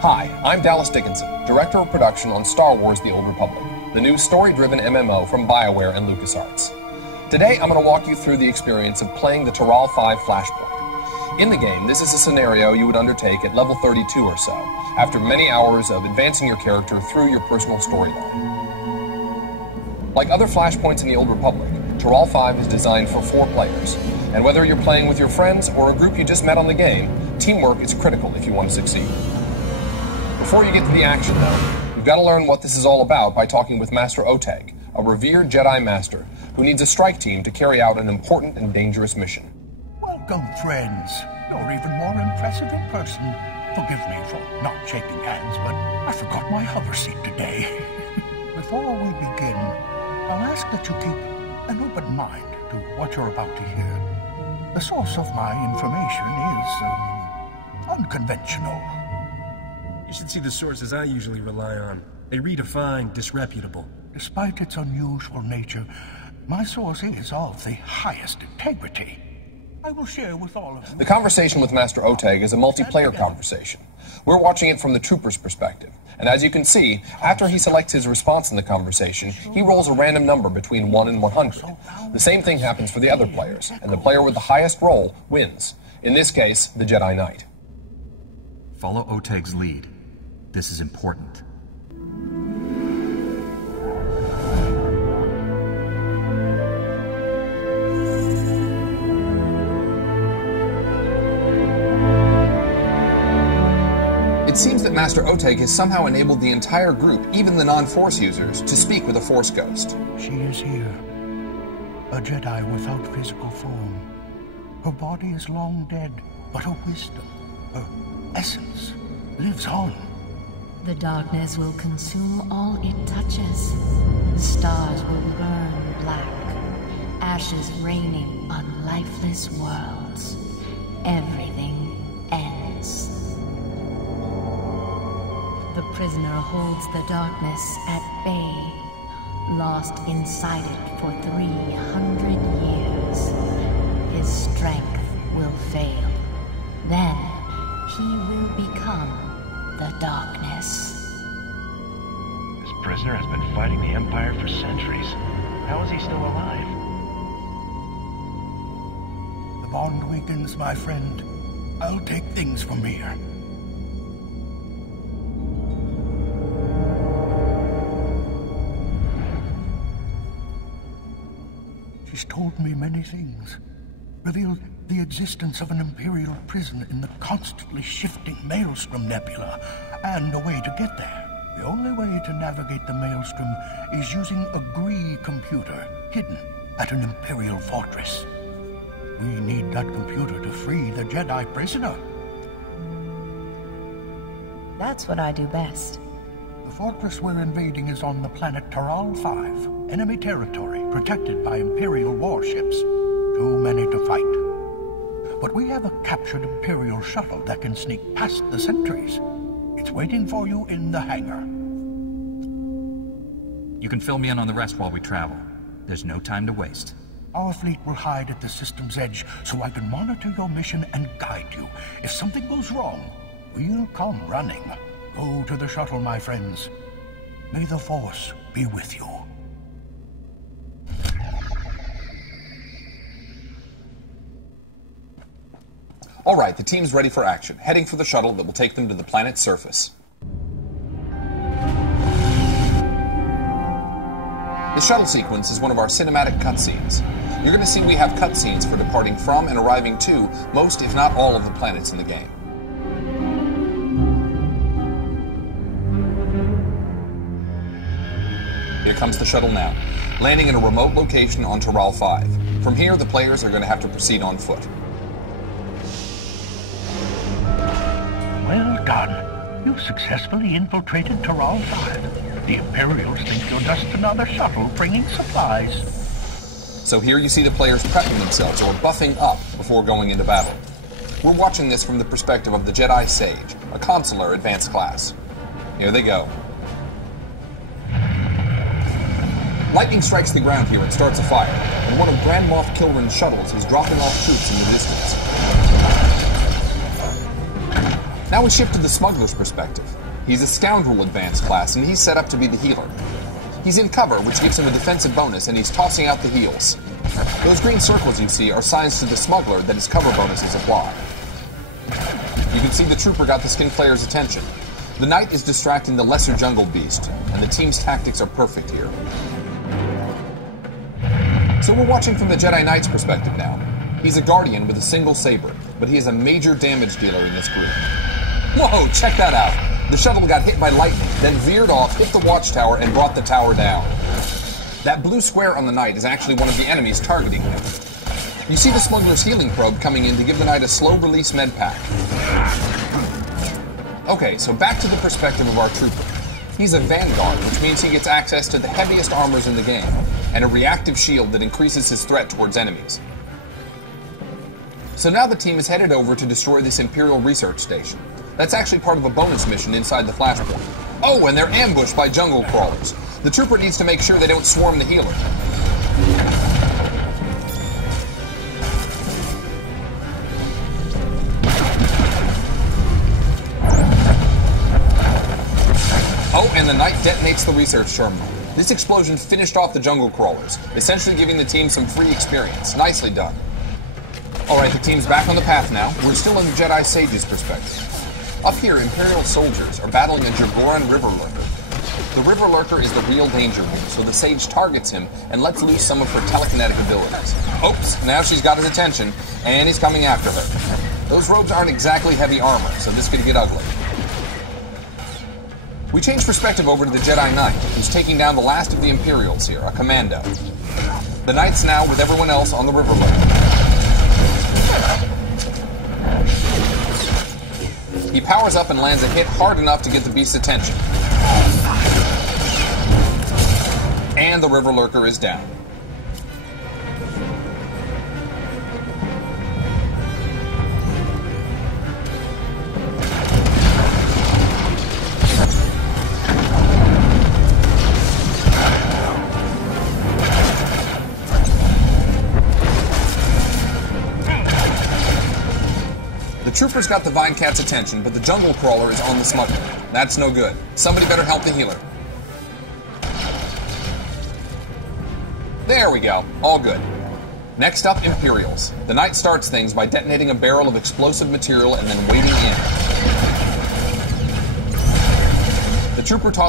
Hi, I'm Dallas Dickinson, Director of Production on Star Wars The Old Republic, the new story-driven MMO from BioWare and LucasArts. Today, I'm going to walk you through the experience of playing the Taral 5 Flashpoint. In the game, this is a scenario you would undertake at level 32 or so, after many hours of advancing your character through your personal storyline. Like other Flashpoints in the Old Republic, Taral 5 is designed for 4 players, and whether you're playing with your friends or a group you just met on the game, teamwork is critical if you want to succeed. Before you get to the action, though, you've got to learn what this is all about by talking with Master Oteg, a revered Jedi Master who needs a strike team to carry out an important and dangerous mission. Welcome, friends. You're even more impressive in person. Forgive me for not shaking hands, but I forgot my hover seat today. Before we begin, I'll ask that you keep an open mind to what you're about to hear. The source of my information is unconventional. You should see the sources I usually rely on. They redefine disreputable. Despite its unusual nature, my source is of the highest integrity. I will share with all of you. The conversation with Master Oteg is a multiplayer conversation. We're watching it from the trooper's perspective, and as you can see, after he selects his response in the conversation, he rolls a random number between 1 and 100. The same thing happens for the other players, and the player with the highest roll wins. In this case, the Jedi Knight. Follow Oteg's lead. This is important. It seems that Master Oteg has somehow enabled the entire group, even the non-Force users, to speak with a Force ghost. She is here, a Jedi without physical form. Her body is long dead, but her wisdom, her essence, lives on. The darkness will consume all it touches. The stars will burn black, ashes raining on lifeless worlds. Everything ends. The prisoner holds the darkness at bay, lost inside it for 300 years. His strength will fail. Then he will become the darkness. This prisoner has been fighting the Empire for centuries. How is he still alive? The bond weakens, my friend. I'll take things from here. She's told me many things. Revealed the existence of an Imperial prison in the constantly shifting Maelstrom Nebula, and a way to get there. The only way to navigate the Maelstrom is using a Gree computer hidden at an Imperial fortress. We need that computer to free the Jedi prisoner. That's what I do best. The fortress we're invading is on the planet Taral 5, enemy territory protected by Imperial warships. Too many to fight. But we have a captured Imperial shuttle that can sneak past the sentries. It's waiting for you in the hangar. You can fill me in on the rest while we travel. There's no time to waste. Our fleet will hide at the system's edge so I can monitor your mission and guide you. If something goes wrong, we'll come running. Go to the shuttle, my friends. May the Force be with you. All right, the team's ready for action, heading for the shuttle that will take them to the planet's surface. The shuttle sequence is one of our cinematic cutscenes. You're going to see we have cutscenes for departing from and arriving to most, if not all, of the planets in the game. Here comes the shuttle now, landing in a remote location on Taral 5. From here, the players are going to have to proceed on foot. Well done. You've successfully infiltrated Taral 5. The Imperials think you're just another shuttle bringing supplies. So here you see the players prepping themselves, or buffing up, before going into battle. We're watching this from the perspective of the Jedi Sage, a consular advanced class. Here they go. Lightning strikes the ground here and starts a fire, and one of Grand Moff Kilrin's shuttles is dropping off troops in the distance. Now we shift to the smuggler's perspective. He's a scoundrel advanced class, and he's set up to be the healer. He's in cover, which gives him a defensive bonus, and he's tossing out the heals. Those green circles you see are signs to the smuggler that his cover bonuses apply. You can see the trooper got the skin player's attention. The knight is distracting the lesser jungle beast, and the team's tactics are perfect here. So we're watching from the Jedi Knight's perspective now. He's a guardian with a single saber, but he is a major damage dealer in this group. Whoa, check that out! The shuttle got hit by lightning, then veered off, hit the watchtower, and brought the tower down. That blue square on the knight is actually one of the enemies targeting him. You see the smuggler's healing probe coming in to give the knight a slow-release med pack. Okay, so back to the perspective of our trooper. He's a vanguard, which means he gets access to the heaviest armors in the game, and a reactive shield that increases his threat towards enemies. So now the team is headed over to destroy this Imperial research station. That's actually part of a bonus mission inside the Flashpoint. Oh, and they're ambushed by jungle crawlers. The trooper needs to make sure they don't swarm the healer. Oh, and the knight detonates the research terminal. This explosion finished off the jungle crawlers, essentially giving the team some free experience. Nicely done. Alright, the team's back on the path now. We're still in the Jedi Sage's perspective. Up here, Imperial soldiers are battling a Jagoran river lurker. The river lurker is the real danger here, so the Sage targets him and lets loose some of her telekinetic abilities. Oops, now she's got his attention, and he's coming after her. Those robes aren't exactly heavy armor, so this could get ugly. We change perspective over to the Jedi Knight, who's taking down the last of the Imperials here, a commando. The Knight's now with everyone else on the river lurker. He powers up and lands a hit hard enough to get the beast's attention. And the river lurker is down. The trooper's got the Vine Cat's attention, but the jungle crawler is on the smuggler. That's no good. Somebody better help the healer. There we go. All good. Next up, Imperials. The Knight starts things by detonating a barrel of explosive material and then wading in. The trooper tosses